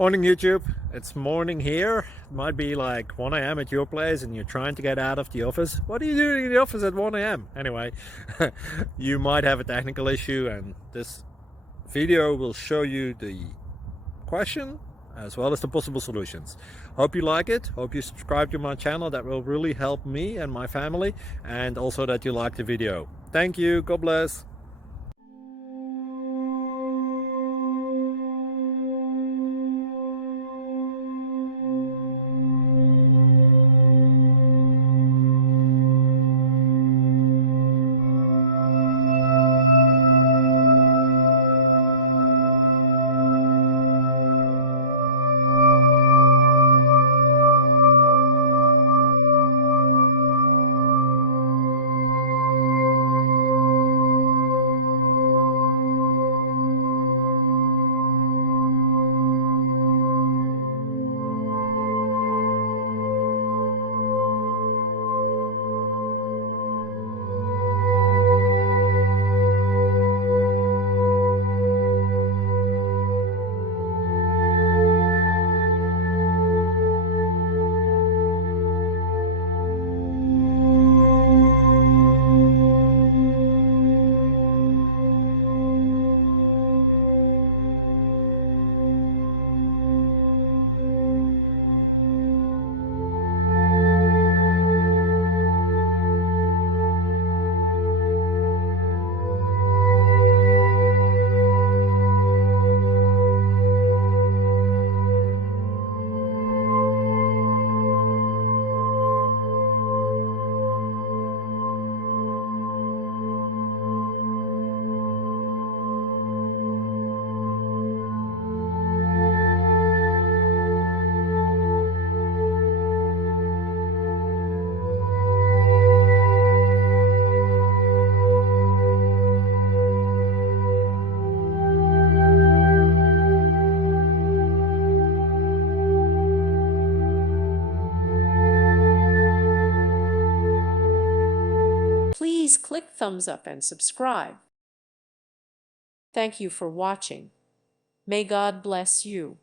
Morning YouTube, it's morning here. It might be like 1 a.m. at your place and you're trying to get out of the office. What are you doing in the office at 1 a.m.? Anyway, you might have a technical issue and this video will show you the question as well as the possible solutions. Hope you like it, hope you subscribe to my channel. That will really help me and my family, and also that you like the video. Thank you, God bless. Please click thumbs up and subscribe. Thank you for watching. May God bless you.